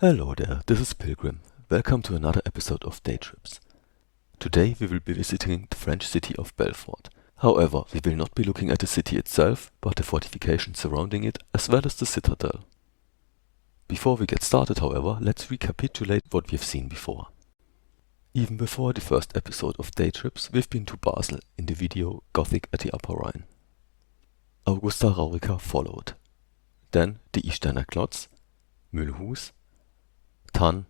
Hello there, this is Pilgrim. Welcome to another episode of Day Trips. Today we will be visiting the French city of Belfort. However, we will not be looking at the city itself, but the fortifications surrounding it, as well as the citadel. Before we get started, however, let's recapitulate what we've seen before. Even before the first episode of Day Trips, we've been to Basel in the video Gothic at the Upper Rhine. Augusta Raurica followed. Then the Isteiner Klotz, Mühlhus, Thann,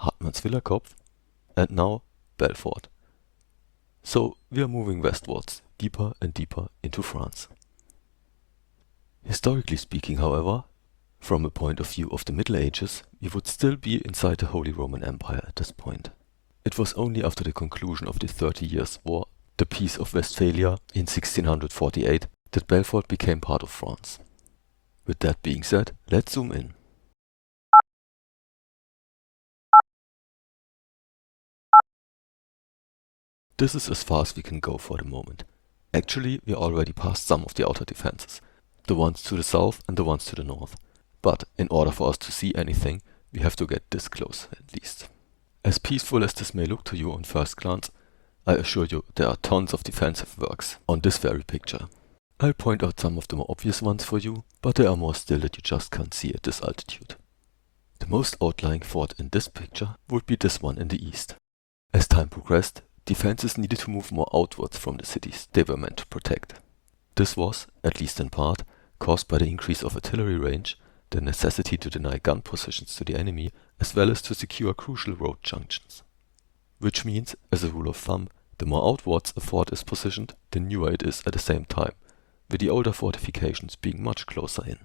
Hartmanns Villerkopf, and now Belfort. So we are moving westwards, deeper and deeper into France. Historically speaking, however, from a point of view of the Middle Ages, we would still be inside the Holy Roman Empire at this point. It was only after the conclusion of the 30 Years' War, the Peace of Westphalia in 1648, that Belfort became part of France. With that being said, let's zoom in. This is as far as we can go for the moment. Actually, we already passed some of the outer defenses, the ones to the south and the ones to the north. But in order for us to see anything, we have to get this close at least. As peaceful as this may look to you on first glance, I assure you there are tons of defensive works on this very picture. I'll point out some of the more obvious ones for you, but there are more still that you just can't see at this altitude. The most outlying fort in this picture would be this one in the east. As time progressed, defenses needed to move more outwards from the cities they were meant to protect. This was, at least in part, caused by the increase of artillery range, the necessity to deny gun positions to the enemy, as well as to secure crucial road junctions. Which means, as a rule of thumb, the more outwards a fort is positioned, the newer it is at the same time, with the older fortifications being much closer in.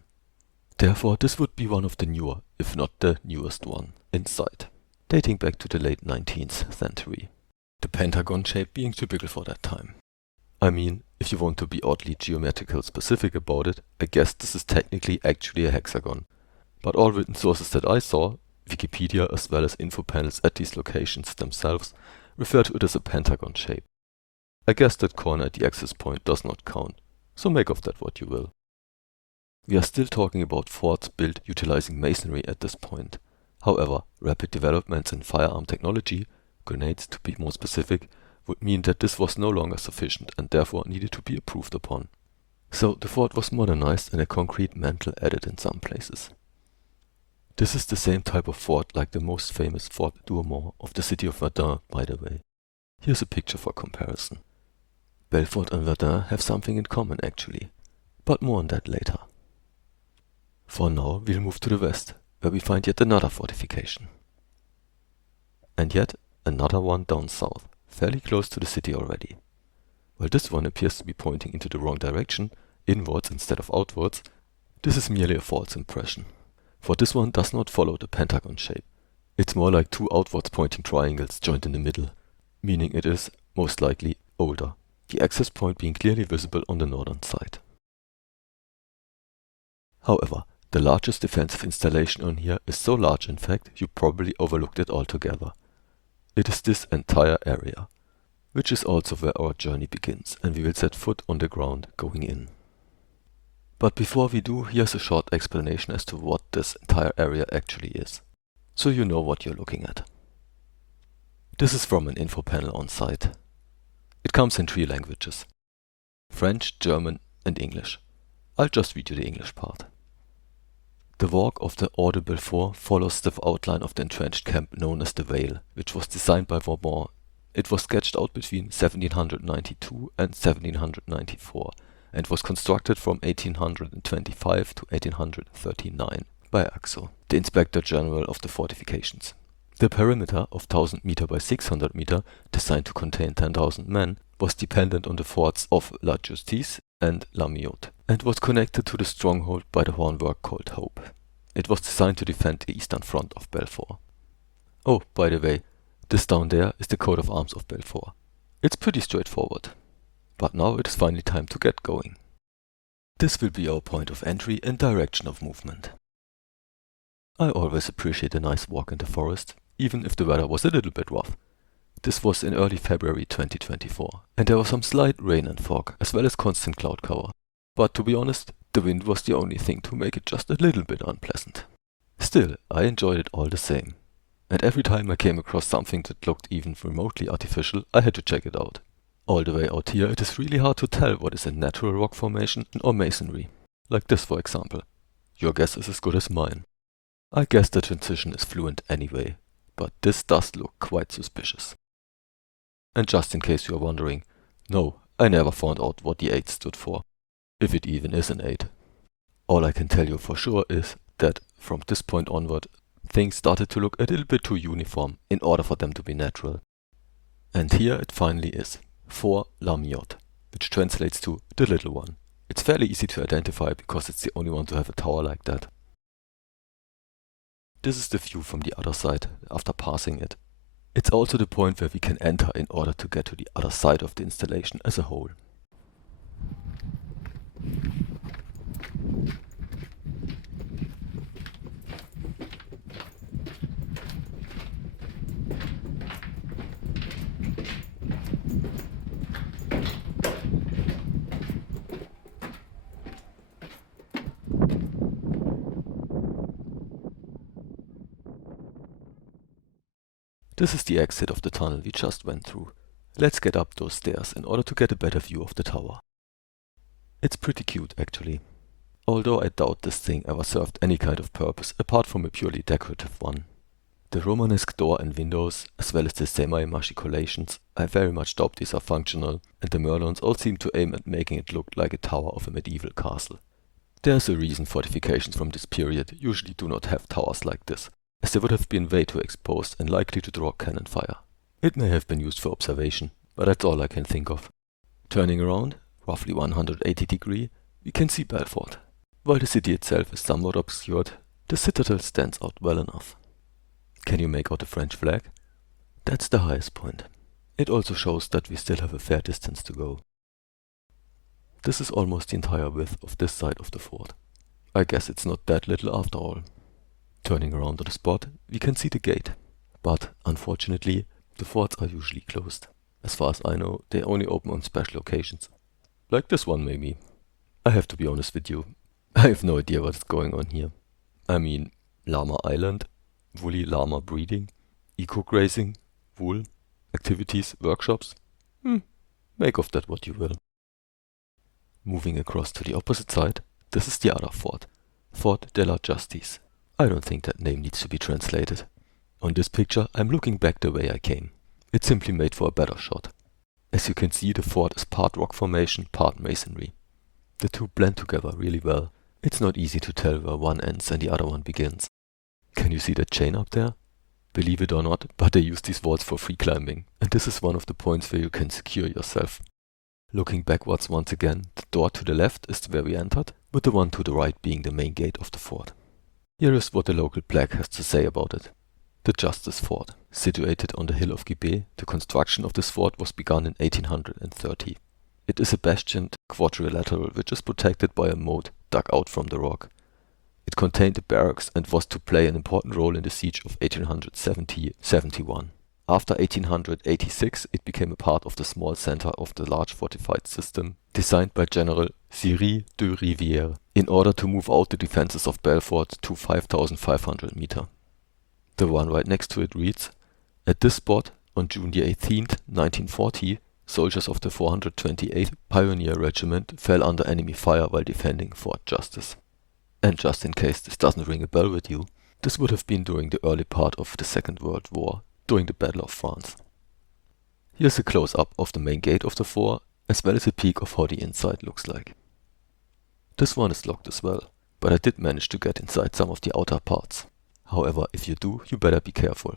Therefore, this would be one of the newer, if not the newest one, in sight, dating back to the late 19th century. The pentagon shape being typical for that time. I mean, if you want to be oddly geometrical specific about it, I guess this is technically actually a hexagon. But all written sources that I saw, Wikipedia as well as info panels at these locations themselves, refer to it as a pentagon shape. I guess that corner at the access point does not count, so make of that what you will. We are still talking about forts built utilizing masonry at this point. However, rapid developments in firearm technology, grenades to be more specific, would mean that this was no longer sufficient and therefore needed to be improved upon. So the fort was modernized and a concrete mantle added in some places. This is the same type of fort like the most famous Fort Douaumont of the city of Verdun, by the way. Here's a picture for comparison. Belfort and Verdun have something in common actually, but more on that later. For now we'll move to the west, where we find yet another fortification. And yet another one down south, fairly close to the city already. While this one appears to be pointing into the wrong direction, inwards instead of outwards, this is merely a false impression. For this one does not follow the pentagon shape. It's more like two outwards pointing triangles joined in the middle, meaning it is, most likely, older, the access point being clearly visible on the northern side. However, the largest defensive installation on here is so large in fact you probably overlooked it altogether. It is this entire area, which is also where our journey begins, and we will set foot on the ground going in. But before we do, here's a short explanation as to what this entire area actually is, so you know what you're looking at. This is from an info panel on site. It comes in 3 languages: French, German and English. I'll just read you the English part. The walk of the Hors de Belfort follows the outline of the entrenched camp known as the Vale, which was designed by Vauban. It was sketched out between 1792 and 1794 and was constructed from 1825 to 1839 by Axo, the Inspector General of the fortifications. The perimeter of 1000 meter by 600 meter, designed to contain 10,000 men, was dependent on the forts of La Justice and La Miotte, and was connected to the stronghold by the hornwork called Hope. It was designed to defend the eastern front of Belfort. Oh, by the way, this down there is the coat of arms of Belfort. It's pretty straightforward. But now it is finally time to get going. This will be our point of entry and direction of movement. I always appreciate a nice walk in the forest, even if the weather was a little bit rough. This was in early February 2024, and there was some slight rain and fog, as well as constant cloud cover. But to be honest, the wind was the only thing to make it just a little bit unpleasant. Still, I enjoyed it all the same. And every time I came across something that looked even remotely artificial, I had to check it out. All the way out here, it is really hard to tell what is a natural rock formation or masonry. Like this, for example. Your guess is as good as mine. I guess the transition is fluent anyway, but this does look quite suspicious. And just in case you are wondering, no, I never found out what the 8 stood for, if it even is an 8. All I can tell you for sure is that from this point onward, things started to look a little bit too uniform in order for them to be natural. And here it finally is, 4 Lamiot, which translates to the little one. It's fairly easy to identify because it's the only one to have a tower like that. This is the view from the other side after passing it. It's also the point where we can enter in order to get to the other side of the installation as a whole. This is the exit of the tunnel we just went through. Let's get up those stairs in order to get a better view of the tower. It's pretty cute actually. Although I doubt this thing ever served any kind of purpose apart from a purely decorative one. The Romanesque door and windows, as well as the semi-machicolations, I very much doubt these are functional, and the merlons all seem to aim at making it look like a tower of a medieval castle. There's a reason fortifications from this period usually do not have towers like this, as they would have been way too exposed and likely to draw cannon fire. It may have been used for observation, but that's all I can think of. Turning around, roughly 180 degrees, we can see Belfort. While the city itself is somewhat obscured, the citadel stands out well enough. Can you make out the French flag? That's the highest point. It also shows that we still have a fair distance to go. This is almost the entire width of this side of the fort. I guess it's not that little after all. Turning around to the spot, we can see the gate. But, unfortunately, the forts are usually closed. As far as I know, they only open on special occasions. Like this one maybe. I have to be honest with you, I have no idea what is going on here. I mean, Llama Island, woolly llama breeding, eco-grazing, wool, activities, workshops. Make of that what you will. Moving across to the opposite side, this is the other fort, Fort de la Justice. I don't think that name needs to be translated. On this picture, I'm looking back the way I came. It's simply made for a better shot. As you can see, the fort is part rock formation, part masonry. The two blend together really well. It's not easy to tell where one ends and the other one begins. Can you see that chain up there? Believe it or not, but they use these walls for free climbing, and this is one of the points where you can secure yourself. Looking backwards once again, the door to the left is where we entered, with the one to the right being the main gate of the fort. Here is what the local plaque has to say about it. The Justice Fort. Situated on the hill of Gibet, the construction of this fort was begun in 1830. It is a bastioned quadrilateral which is protected by a moat dug out from the rock. It contained a barracks and was to play an important role in the siege of 1870-71. After 1886 it became a part of the small center of the large fortified system designed by General Cyril de Rivière in order to move out the defenses of Belfort to 5,500 meters. The one right next to it reads, "At this spot, on June the 18th, 1940, soldiers of the 428th Pioneer Regiment fell under enemy fire while defending Fort Justice." And just in case this doesn't ring a bell with you, this would have been during the early part of the Second World War, during the Battle of France. Here's a close-up of the main gate of the fort, as well as a peek of how the inside looks like. This one is locked as well, but I did manage to get inside some of the outer parts. However, if you do, you better be careful.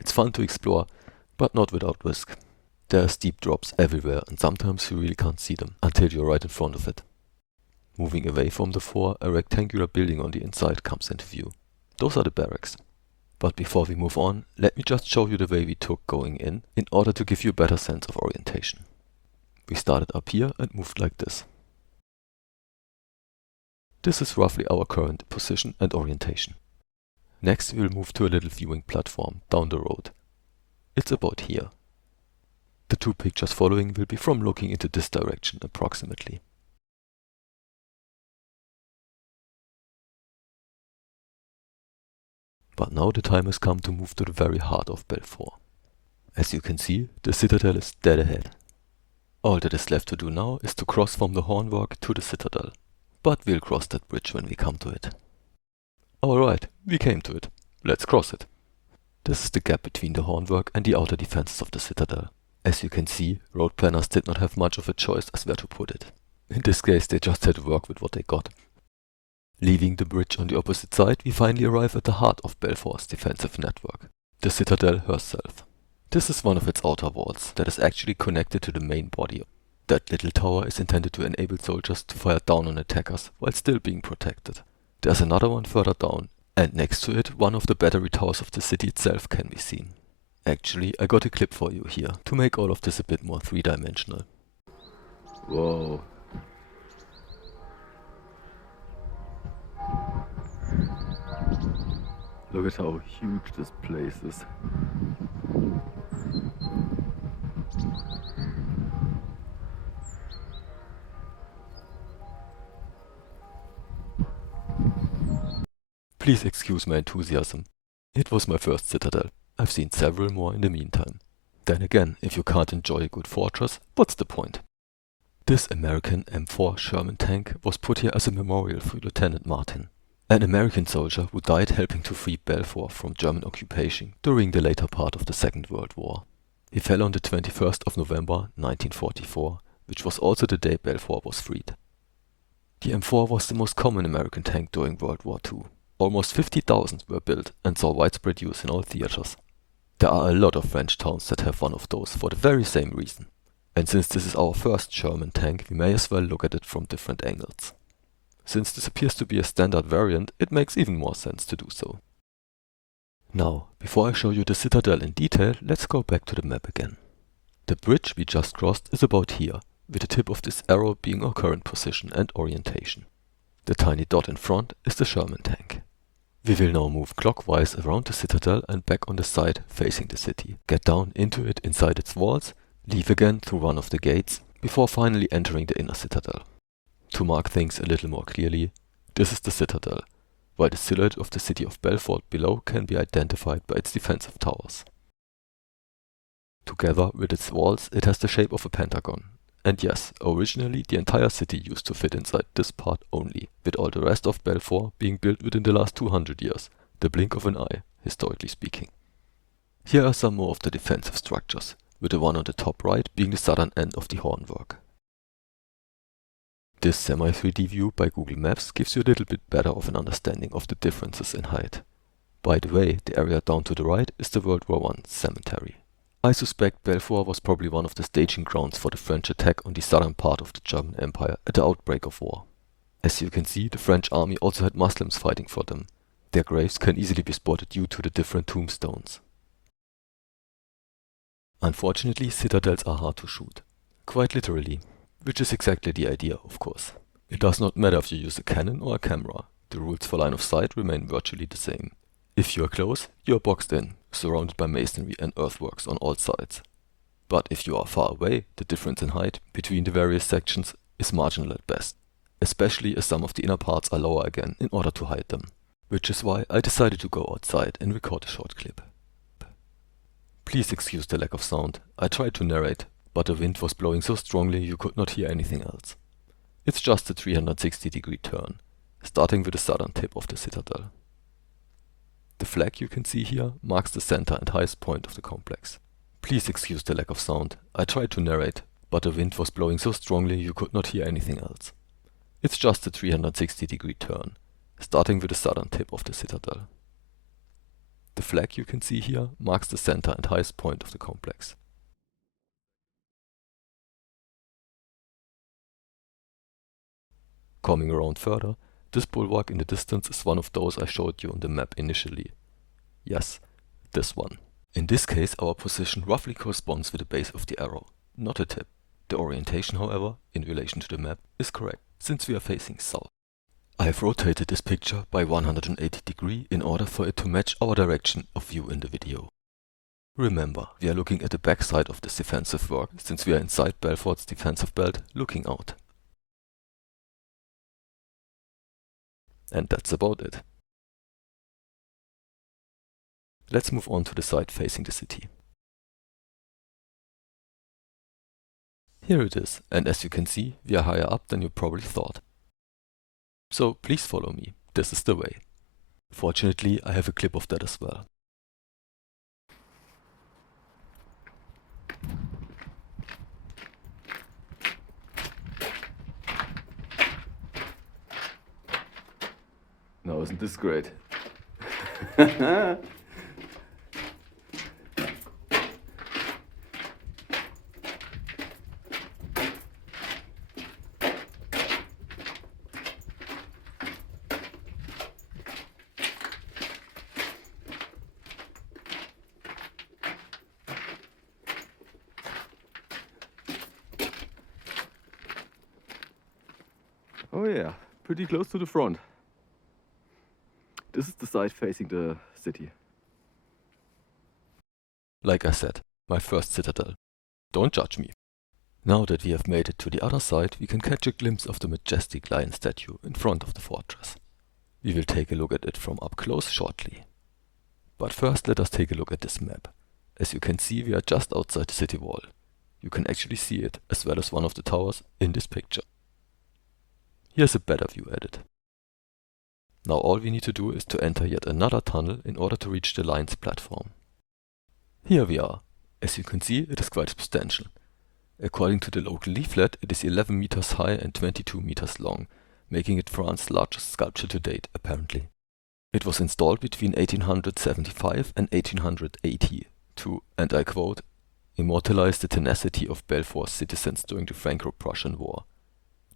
It's fun to explore, but not without risk. There are steep drops everywhere and sometimes you really can't see them until you're right in front of it. Moving away from the fort, a rectangular building on the inside comes into view. Those are the barracks. But before we move on, let me just show you the way we took going in order to give you a better sense of orientation. We started up here and moved like this. This is roughly our current position and orientation. Next we'll move to a little viewing platform down the road. It's about here. The two pictures following will be from looking into this direction approximately. But now the time has come to move to the very heart of Belfort. As you can see, the citadel is dead ahead. All that is left to do now is to cross from the hornwork to the citadel. But we'll cross that bridge when we come to it. Alright, we came to it. Let's cross it. This is the gap between the hornwork and the outer defenses of the citadel. As you can see, road planners did not have much of a choice as where to put it. In this case, they just had to work with what they got. Leaving the bridge on the opposite side, we finally arrive at the heart of Belfort's defensive network, the citadel herself. This is one of its outer walls that is actually connected to the main body. That little tower is intended to enable soldiers to fire down on attackers while still being protected. There's another one further down, and next to it, one of the battery towers of the city itself can be seen. Actually, I got a clip for you here to make all of this a bit more three-dimensional. Whoa. Look at how huge this place is. Please excuse my enthusiasm. It was my first citadel. I've seen several more in the meantime. Then again, if you can't enjoy a good fortress, what's the point? This American M4 Sherman tank was put here as a memorial for Lieutenant Martin, an American soldier who died helping to free Belfort from German occupation during the later part of the Second World War. He fell on the 21st of November 1944, which was also the day Belfort was freed. The M4 was the most common American tank during World War II. Almost 50,000 were built and saw widespread use in all theaters. There are a lot of French towns that have one of those for the very same reason. And since this is our first Sherman tank, we may as well look at it from different angles. Since this appears to be a standard variant, it makes even more sense to do so. Now, before I show you the citadel in detail, let's go back to the map again. The bridge we just crossed is about here, with the tip of this arrow being our current position and orientation. The tiny dot in front is the Sherman tank. We will now move clockwise around the citadel and back on the side facing the city, get down into it inside its walls, leave again through one of the gates, before finally entering the inner citadel. To mark things a little more clearly, this is the citadel, while the silhouette of the city of Belfort below can be identified by its defensive towers. Together with its walls, it has the shape of a pentagon. And yes, originally the entire city used to fit inside this part only, with all the rest of Belfort being built within the last 200 years, the blink of an eye, historically speaking. Here are some more of the defensive structures, with the one on the top right being the southern end of the hornwork. This semi-3D view by Google Maps gives you a little bit better of an understanding of the differences in height. By the way, the area down to the right is the World War I cemetery. I suspect Belfort was probably one of the staging grounds for the French attack on the southern part of the German Empire at the outbreak of war. As you can see, the French army also had Muslims fighting for them. Their graves can easily be spotted due to the different tombstones. Unfortunately, citadels are hard to shoot. Quite literally. Which is exactly the idea, of course. It does not matter if you use a cannon or a camera. The rules for line of sight remain virtually the same. If you are close, you are boxed in, surrounded by masonry and earthworks on all sides. But if you are far away, the difference in height between the various sections is marginal at best, especially as some of the inner parts are lower again in order to hide them. Which is why I decided to go outside and record a short clip. Please excuse the lack of sound. I tried to narrate, but the wind was blowing so strongly you could not hear anything else. It's just a 360-degree turn, starting with the southern tip of the citadel. The flag you can see here marks the center and highest point of the complex. Please excuse the lack of sound. I tried to narrate, but the wind was blowing so strongly you could not hear anything else. It's just a 360-degree turn, starting with the southern tip of the citadel. The flag you can see here marks the center and highest point of the complex. Coming around further, this bulwark in the distance is one of those I showed you on the map initially. Yes, this one. In this case, our position roughly corresponds with the base of the arrow, not a tip. The orientation, however, in relation to the map, is correct, since we are facing south. I have rotated this picture by 180 degrees in order for it to match our direction of view in the video. Remember, we are looking at the back side of this defensive work, since we are inside Belfort's defensive belt, looking out. And that's about it. Let's move on to the side facing the city. Here it is, and as you can see, we are higher up than you probably thought. So please follow me, this is the way. Fortunately, I have a clip of that as well. Now isn't this great? Oh yeah, pretty close to the front. This is the side facing the city. Like I said, my first citadel. Don't judge me. Now that we have made it to the other side, we can catch a glimpse of the majestic lion statue in front of the fortress. We will take a look at it from up close shortly. But first let us take a look at this map. As you can see, we are just outside the city wall. You can actually see it, as well as one of the towers, in this picture. Here's a better view at it. Now all we need to do is to enter yet another tunnel in order to reach the lion's platform. Here we are. As you can see, it is quite substantial. According to the local leaflet, it is 11 meters high and 22 meters long, making it France's largest sculpture to date, apparently. It was installed between 1875 and 1880 to, and I quote, immortalize the tenacity of Belfort's citizens during the Franco-Prussian War.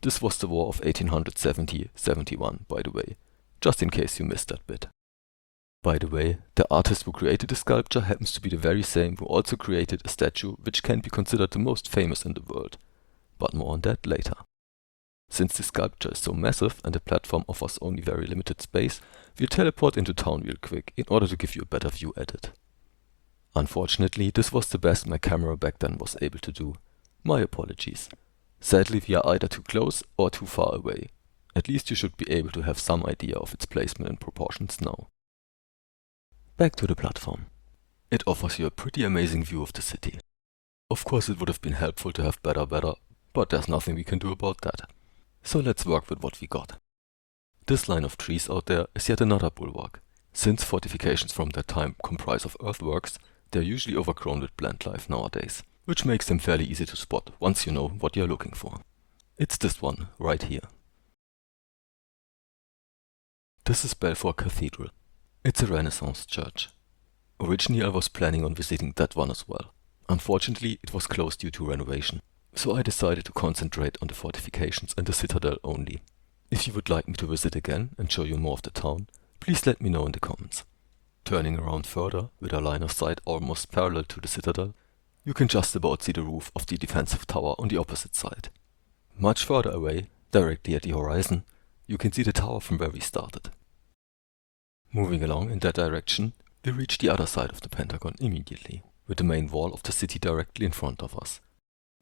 This was the War of 1870-71, by the way, just in case you missed that bit. By the way, the artist who created the sculpture happens to be the very same who also created a statue which can be considered the most famous in the world, but more on that later. Since the sculpture is so massive and the platform offers only very limited space, we'll teleport into town real quick in order to give you a better view at it. Unfortunately, this was the best my camera back then was able to do. My apologies. Sadly, we are either too close or too far away. At least you should be able to have some idea of its placement and proportions now. Back to the platform. It offers you a pretty amazing view of the city. Of course it would have been helpful to have better weather, but there's nothing we can do about that. So let's work with what we got. This line of trees out there is yet another bulwark. Since fortifications from that time comprise of earthworks, they're usually overgrown with plant life nowadays, which makes them fairly easy to spot once you know what you're looking for. It's this one, right here. This is Belfort Cathedral. It's a Renaissance church. Originally I was planning on visiting that one as well. Unfortunately, it was closed due to renovation, so I decided to concentrate on the fortifications and the citadel only. If you would like me to visit again and show you more of the town, please let me know in the comments. Turning around further, with a line of sight almost parallel to the citadel, you can just about see the roof of the defensive tower on the opposite side. Much further away, directly at the horizon, you can see the tower from where we started. Moving along in that direction, we reach the other side of the Pentagon immediately, with the main wall of the city directly in front of us.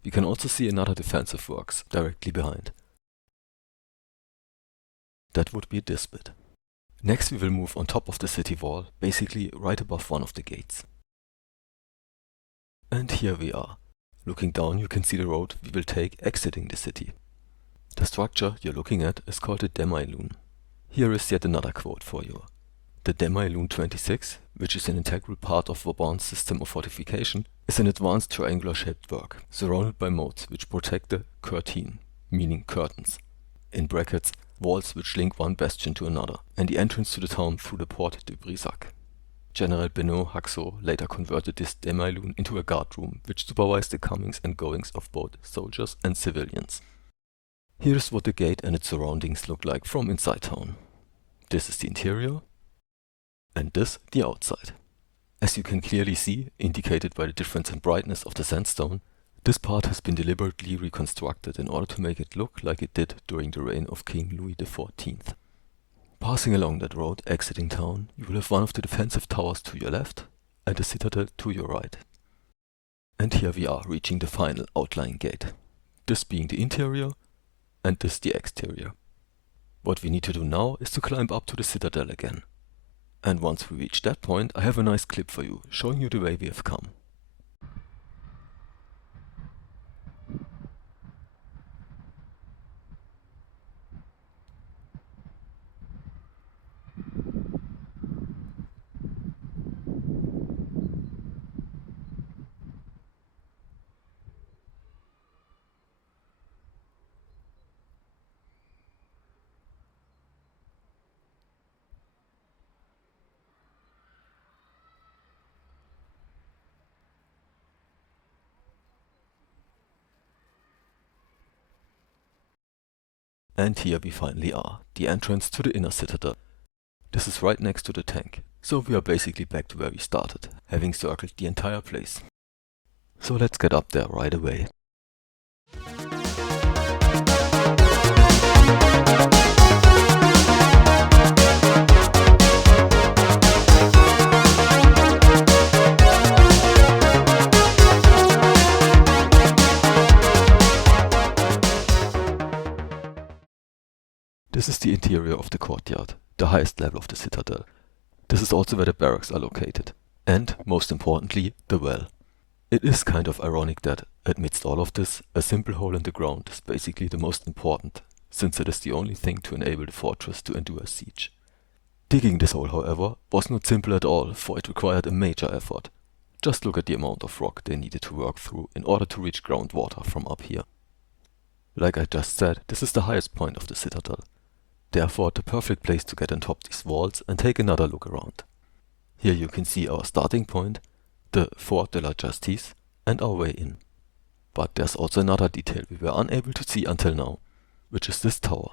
We can also see another defensive works directly behind. That would be this bit. Next we will move on top of the city wall, basically right above one of the gates. And here we are. Looking down you can see the road we will take exiting the city. The structure you're looking at is called a demi-lune. Here is yet another quote for you. The demi-lune 26, which is an integral part of Vauban's system of fortification, is an advanced triangular-shaped work, surrounded by moats which protect the curtain, meaning curtains, in brackets, walls which link one bastion to another, and the entrance to the town through the Porte de Brissac. General Benoît Haxo later converted this demi-lune into a guard room which supervised the comings and goings of both soldiers and civilians. Here's what the gate and its surroundings look like from inside town. This is the interior, and this the outside. As you can clearly see, indicated by the difference in brightness of the sandstone, this part has been deliberately reconstructed in order to make it look like it did during the reign of King Louis XIV. Passing along that road, exiting town, you will have one of the defensive towers to your left and the citadel to your right. And here we are reaching the final outlying gate, this being the interior and this the exterior. What we need to do now is to climb up to the citadel again. And once we reach that point, I have a nice clip for you, showing you the way we have come. And here we finally are, the entrance to the inner citadel. This is right next to the tank, so we are basically back to where we started, having circled the entire place. So let's get up there right away. This is the interior of the courtyard, the highest level of the citadel. This is also where the barracks are located. And, most importantly, the well. It is kind of ironic that, amidst all of this, a simple hole in the ground is basically the most important, since it is the only thing to enable the fortress to endure a siege. Digging this hole, however, was not simple at all, for it required a major effort. Just look at the amount of rock they needed to work through in order to reach groundwater from up here. Like I just said, this is the highest point of the citadel. Therefore, the perfect place to get on top these walls and take another look around. Here you can see our starting point, the Fort de la Justice, and our way in. But there's also another detail we were unable to see until now, which is this tower.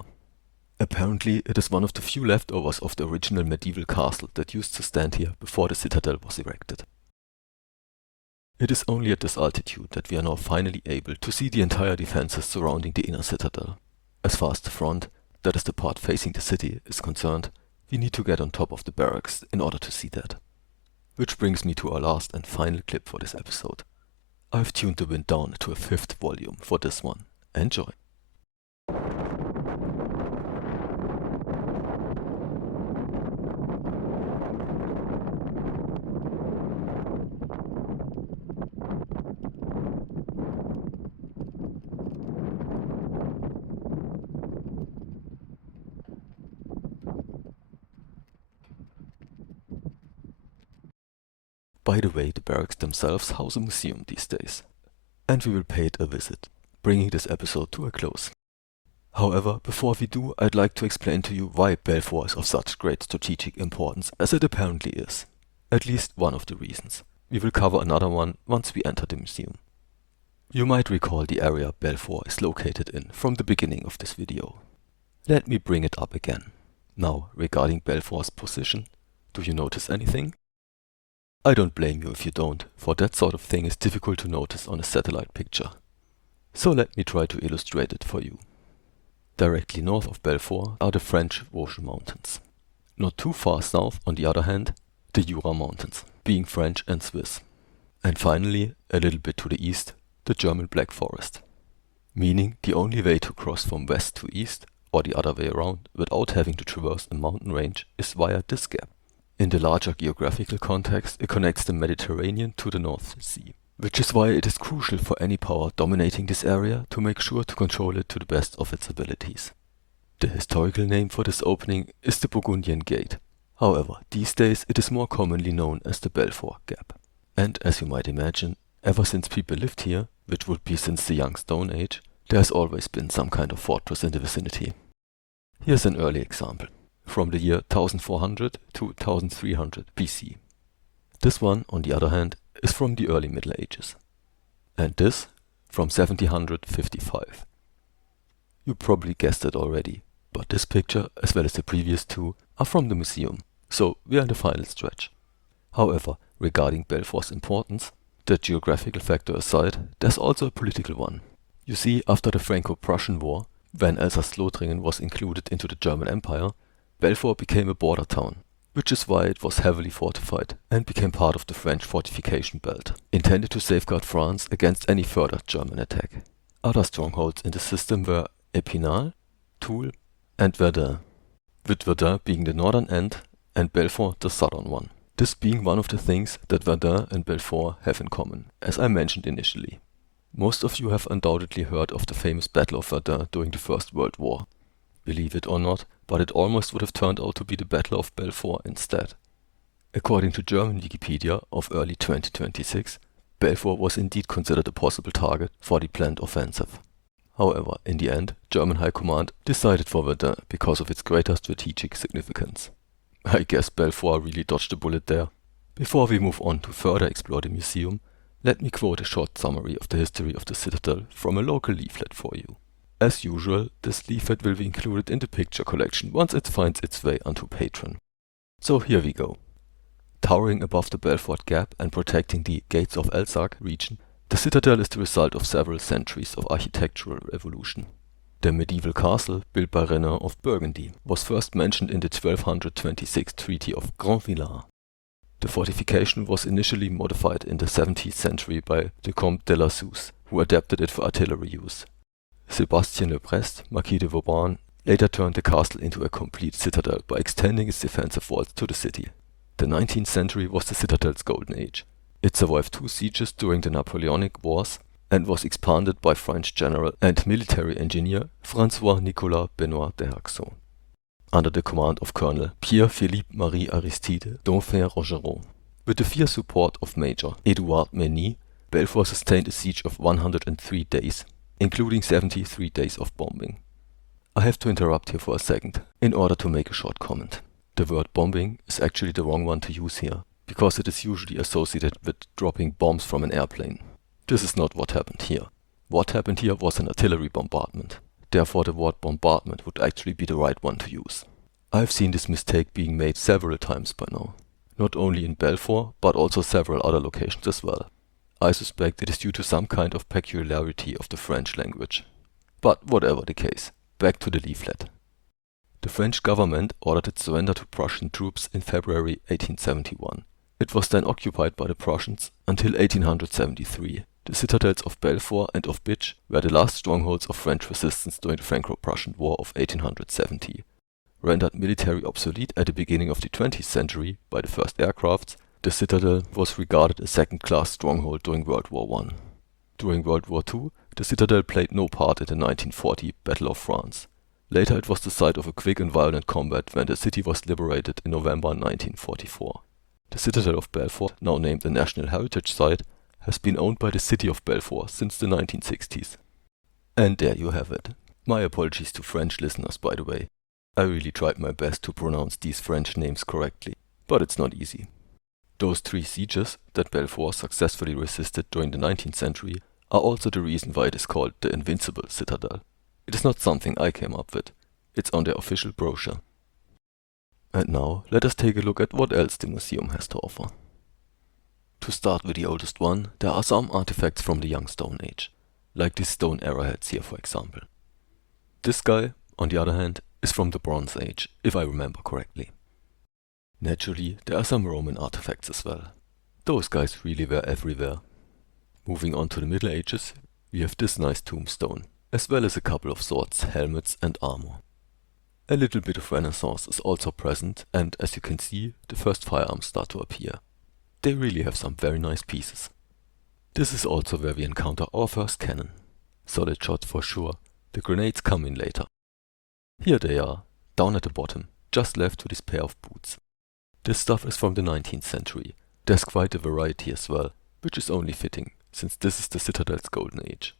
Apparently, it is one of the few leftovers of the original medieval castle that used to stand here before the citadel was erected. It is only at this altitude that we are now finally able to see the entire defenses surrounding the inner citadel. As far as the front, that is the part facing the city, is concerned, we need to get on top of the barracks in order to see that. Which brings me to our last and final clip for this episode. I've tuned the wind down to a 5th volume for this one. Enjoy! By the way, the barracks themselves house a museum these days. And we will pay it a visit, bringing this episode to a close. However, before we do, I'd like to explain to you why Belfort is of such great strategic importance as it apparently is. At least one of the reasons. We will cover another one once we enter the museum. You might recall the area Belfort is located in from the beginning of this video. Let me bring it up again. Now, regarding Belfort's position, do you notice anything? I don't blame you if you don't, for that sort of thing is difficult to notice on a satellite picture. So let me try to illustrate it for you. Directly north of Belfort are the French Vosges Mountains. Not too far south, on the other hand, the Jura Mountains, being French and Swiss. And finally, a little bit to the east, the German Black Forest. Meaning the only way to cross from west to east, or the other way around, without having to traverse a mountain range, is via this gap. In the larger geographical context, it connects the Mediterranean to the North Sea, which is why it is crucial for any power dominating this area to make sure to control it to the best of its abilities. The historical name for this opening is the Burgundian Gate. However, these days it is more commonly known as the Belfort Gap. And as you might imagine, ever since people lived here, which would be since the Young Stone Age, there has always been some kind of fortress in the vicinity. Here's an early example. From the year 1400 to 1300 BC. This one, on the other hand, is from the early Middle Ages. And this, from 1755. You probably guessed it already, but this picture, as well as the previous two, are from the museum, so we are in the final stretch. However, regarding Belfort's importance, the geographical factor aside, there's also a political one. You see, after the Franco-Prussian War, when Elsass-Lothringen was included into the German Empire, Belfort became a border town, which is why it was heavily fortified and became part of the French fortification belt, intended to safeguard France against any further German attack. Other strongholds in the system were Epinal, Toul and Verdun, with Verdun being the northern end and Belfort the southern one. This being one of the things that Verdun and Belfort have in common, as I mentioned initially. Most of you have undoubtedly heard of the famous Battle of Verdun during the First World War. Believe it or not, but it almost would have turned out to be the Battle of Belfort instead. According to German Wikipedia of early 2026, Belfort was indeed considered a possible target for the planned offensive. However, in the end, German High Command decided for Verdun because of its greater strategic significance. I guess Belfort really dodged a bullet there. Before we move on to further explore the museum, let me quote a short summary of the history of the citadel from a local leaflet for you. As usual, this leaflet will be included in the picture collection once it finds its way onto Patreon. So here we go. Towering above the Belfort Gap and protecting the Gates of Elsac region, the citadel is the result of several centuries of architectural evolution. The medieval castle, built by Renan of Burgundy, was first mentioned in the 1226 Treaty of Grandvillars. The fortification was initially modified in the 17th century by the Comte de la Suze, who adapted it for artillery use. Sébastien le Brest, Marquis de Vauban, later turned the castle into a complete citadel by extending its defensive walls to the city. The 19th century was the citadel's golden age. It survived 2 sieges during the Napoleonic Wars and was expanded by French general and military engineer François-Nicolas Benoit d'Aguesseau, under the command of Colonel Pierre-Philippe Marie Aristide Dauphin-Rogeron. With the fierce support of Major Edouard Meny, Belfort sustained a siege of 103 days, including 73 days of bombing. I have to interrupt here for a second in order to make a short comment. The word bombing is actually the wrong one to use here, because it is usually associated with dropping bombs from an airplane. This is not what happened here. What happened here was an artillery bombardment. Therefore the word bombardment would actually be the right one to use. I have seen this mistake being made several times by now. Not only in Belfort, but also several other locations as well. I suspect it is due to some kind of peculiarity of the French language. But whatever the case, back to the leaflet. The French government ordered its surrender to Prussian troops in February 1871. It was then occupied by the Prussians until 1873. The citadels of Belfort and of Bitche were the last strongholds of French resistance during the Franco-Prussian War of 1870. Rendered military obsolete at the beginning of the 20th century by the first aircrafts, the citadel was regarded as second-class stronghold during World War I. During World War II, the citadel played no part in the 1940 Battle of France. Later it was the site of a quick and violent combat when the city was liberated in November 1944. The citadel of Belfort, now named a National Heritage Site, has been owned by the city of Belfort since the 1960s. And there you have it. My apologies to French listeners, by the way. I really tried my best to pronounce these French names correctly, but it's not easy. Those 3 sieges that Belfort successfully resisted during the 19th century are also the reason why it is called the Invincible Citadel. It is not something I came up with. It's on their official brochure. And now, let us take a look at what else the museum has to offer. To start with the oldest one, there are some artifacts from the Young Stone Age, like these stone arrowheads here for example. This guy, on the other hand, is from the Bronze Age, if I remember correctly. Naturally, there are some Roman artifacts as well. Those guys really were everywhere. Moving on to the Middle Ages, we have this nice tombstone, as well as a couple of swords, helmets and armor. A little bit of Renaissance is also present, and as you can see, the first firearms start to appear. They really have some very nice pieces. This is also where we encounter our first cannon. Solid shots for sure, the grenades come in later. Here they are, down at the bottom, just left to this pair of boots. This stuff is from the 19th century. There's quite a variety as well, which is only fitting, since this is the Citadel's golden age.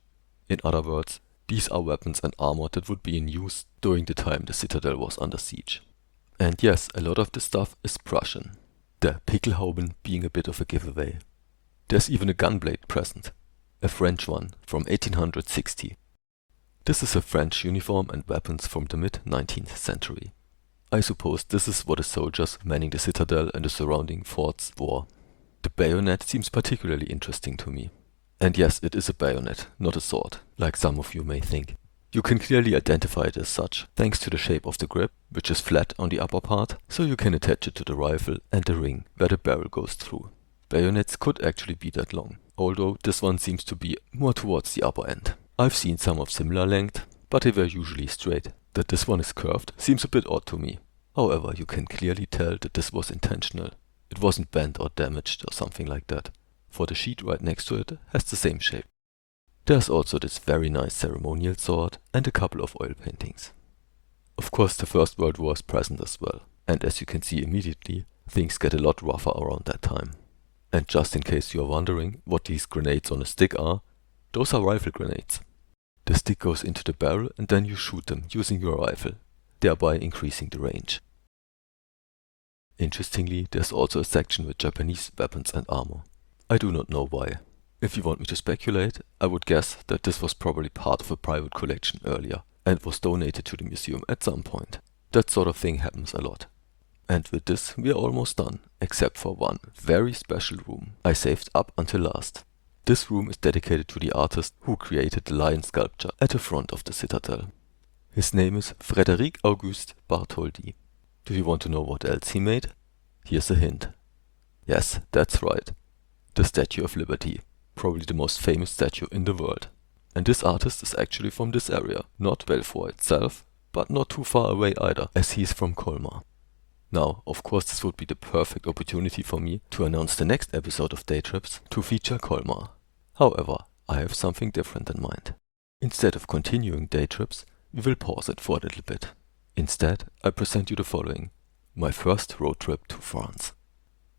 In other words, these are weapons and armor that would be in use during the time the Citadel was under siege. And yes, a lot of this stuff is Prussian. The Pickelhauben being a bit of a giveaway. There's even a gunblade present, a French one from 1860. This is a French uniform and weapons from the mid-19th century. I suppose this is what the soldiers manning the citadel and the surrounding forts wore. The bayonet seems particularly interesting to me. And yes, it is a bayonet, not a sword, like some of you may think. You can clearly identify it as such, thanks to the shape of the grip, which is flat on the upper part, so you can attach it to the rifle and the ring, where the barrel goes through. Bayonets could actually be that long, although this one seems to be more towards the upper end. I've seen some of similar length, but they were usually straight. That this one is curved seems a bit odd to me. However, you can clearly tell that this was intentional. It wasn't bent or damaged or something like that, for the sheet right next to it has the same shape. There's also this very nice ceremonial sword and a couple of oil paintings. Of course, the First World War is present as well, and as you can see immediately, things get a lot rougher around that time. And just in case you are wondering what these grenades on a stick are, those are rifle grenades. The stick goes into the barrel and then you shoot them using your rifle, thereby increasing the range. Interestingly, there's also a section with Japanese weapons and armor. I do not know why. If you want me to speculate, I would guess that this was probably part of a private collection earlier and was donated to the museum at some point. That sort of thing happens a lot. And with this we are almost done, except for one very special room I saved up until last. This room is dedicated to the artist who created the lion sculpture at the front of the citadel. His name is Frédéric Auguste Bartholdi. Do you want to know what else he made? Here's a hint. Yes, that's right. The Statue of Liberty. Probably the most famous statue in the world. And this artist is actually from this area, not Belfort itself, but not too far away either, as he's from Colmar. Now, of course, this would be the perfect opportunity for me to announce the next episode of Day Trips to feature Colmar. However, I have something different in mind. Instead of continuing Day Trips, we will pause it for a little bit. Instead, I present you the following: my first road trip to France.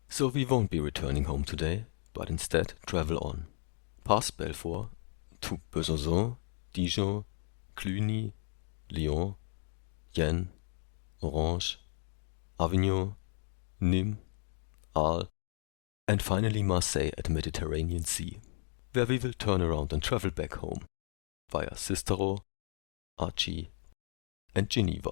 So we won't be returning home today, but instead travel on, past Belfort, to Besançon, Dijon, Cluny, Lyon, Yen, Orange, Avignon, Nîmes, Arles, and finally Marseille at the Mediterranean Sea, where we will turn around and travel back home, via Sisteron, Archy, and Geneva.